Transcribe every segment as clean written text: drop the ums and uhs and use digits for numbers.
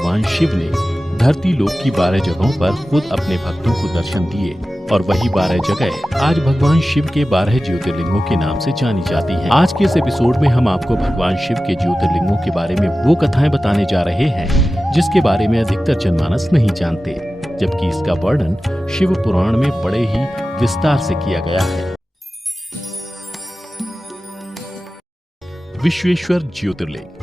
भगवान शिव ने धरती लोक की 12 जगहों पर खुद अपने भक्तों को दर्शन दिए और वही 12 जगह आज भगवान शिव के 12 ज्योतिर्लिंगों के नाम से जानी जाती हैं। आज के इस एपिसोड में हम आपको भगवान शिव के ज्योतिर्लिंगों के बारे में वो कथाएं बताने जा रहे हैं जिसके बारे में अधिकतर जनमानस नहीं जानते, जबकि इसका वर्णन शिव पुराण में बड़े ही विस्तार से किया गया है। विश्वेश्वर ज्योतिर्लिंग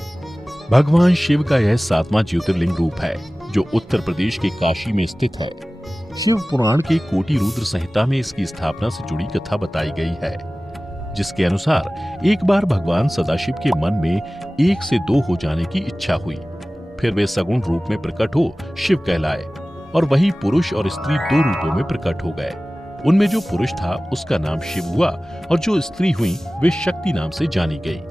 भगवान शिव का यह 7वां ज्योतिर्लिंग रूप है जो उत्तर प्रदेश के काशी में स्थित है। शिव पुराण के कोटि रुद्र संहिता में इसकी स्थापना से जुड़ी कथा बताई गई है, जिसके अनुसार एक बार भगवान सदाशिव के मन में 1 से 2 हो जाने की इच्छा हुई। फिर वे सगुण रूप में प्रकट हो शिव कहलाए और वही पुरुष और स्त्री 2 रूपों में प्रकट हो गए। उनमें जो पुरुष था उसका नाम शिव हुआ और जो स्त्री हुई वे शक्ति नाम से जानी गई।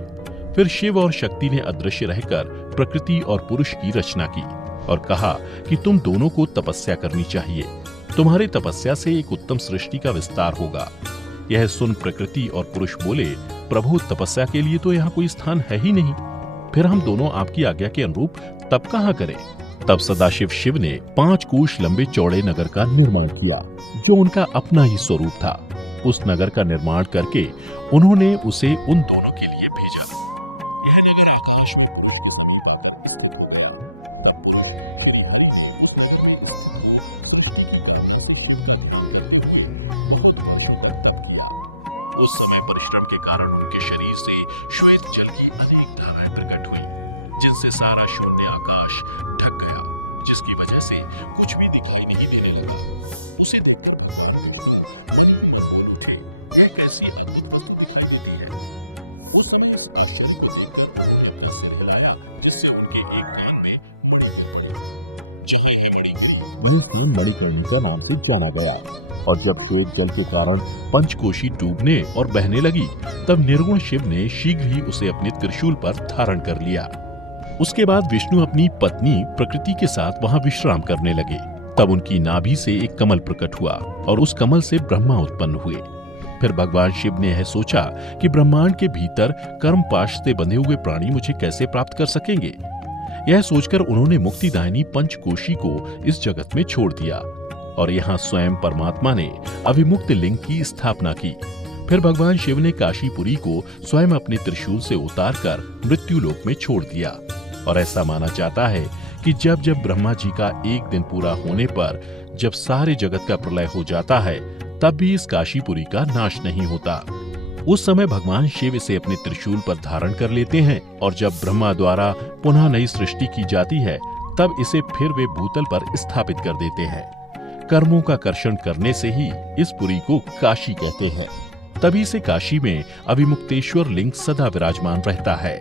फिर शिव और शक्ति ने अदृश्य रहकर प्रकृति और पुरुष की रचना की और कहा कि तुम दोनों को तपस्या करनी चाहिए। तुम्हारी तपस्या से एक उत्तम सृष्टि का विस्तार होगा। यह सुन प्रकृति और पुरुष बोले, प्रभु तपस्या के लिए तो यहाँ कोई स्थान है ही नहीं, फिर हम दोनों आपकी आज्ञा के अनुरूप तप कहाँ करें। तब सदाशिव शिव ने 5 कोश लंबे चौड़े नगर का निर्माण किया जो उनका अपना ही स्वरूप था। उस नगर का निर्माण करके उन्होंने उसे उन दोनों के लिए भेजा। यह नगर आकाश उस समय परिश्रम के कारण उनके शरीर से श्वेत जल की अनेक धाराएं प्रकट हुई, जिनसे सारा शून्य आकाश ढक गया, जिसकी वजह से कुछ भी दिखाई नहीं देने लगा। उसे ऐसी अद्भुत वस्तु दिखाई देती है। उस समय इस आश्चर्य को देखकर उन्होंने अपना सिर हिलाया, जिससे उनके एक कान में मणि पड़ी। जहाँ यह मणि गिरी, मणिकर्णी का नाम से जाना गया। और जब तेज जल के कारण पंचकोशी डूबने और बहने लगी, तब निर्गुण शिव ने शीघ्र ही उसे अपने त्रिशूल पर धारण कर लिया। उसके बाद विष्णु अपनी पत्नी प्रकृति के साथ वहां विश्राम करने लगे। तब उनकी नाभि से एक कमल प्रकट हुआ और उस कमल से ब्रह्मा उत्पन्न हुए। फिर भगवान शिव ने यह सोचा कि ब्रह्मांड के भीतर कर्म पाश से बंधे हुए प्राणी मुझे कैसे प्राप्त कर सकेंगे। यह सोचकर उन्होंने मुक्तिदायिनी पंचकोशी को इस जगत में छोड़ दिया और यहाँ स्वयं परमात्मा ने अविमुक्त लिंग की स्थापना की। फिर भगवान शिव ने काशीपुरी को स्वयं अपने त्रिशूल से उतारकर मृत्यु लोक में छोड़ दिया। और ऐसा माना जाता है कि जब जब ब्रह्मा जी का एक दिन पूरा होने पर जब सारे जगत का प्रलय हो जाता है, तब भी इस काशीपुरी का नाश नहीं होता। उस समय भगवान शिव इसे अपने त्रिशूल पर धारण कर लेते हैं और जब ब्रह्मा द्वारा पुनः नई सृष्टि की जाती है, तब इसे फिर वे भूतल पर स्थापित कर देते हैं। कर्मों का कर्षण करने से ही इस पुरी को काशी कहते हैं। तभी से काशी में अविमुक्तेश्वर लिंग सदा विराजमान रहता है।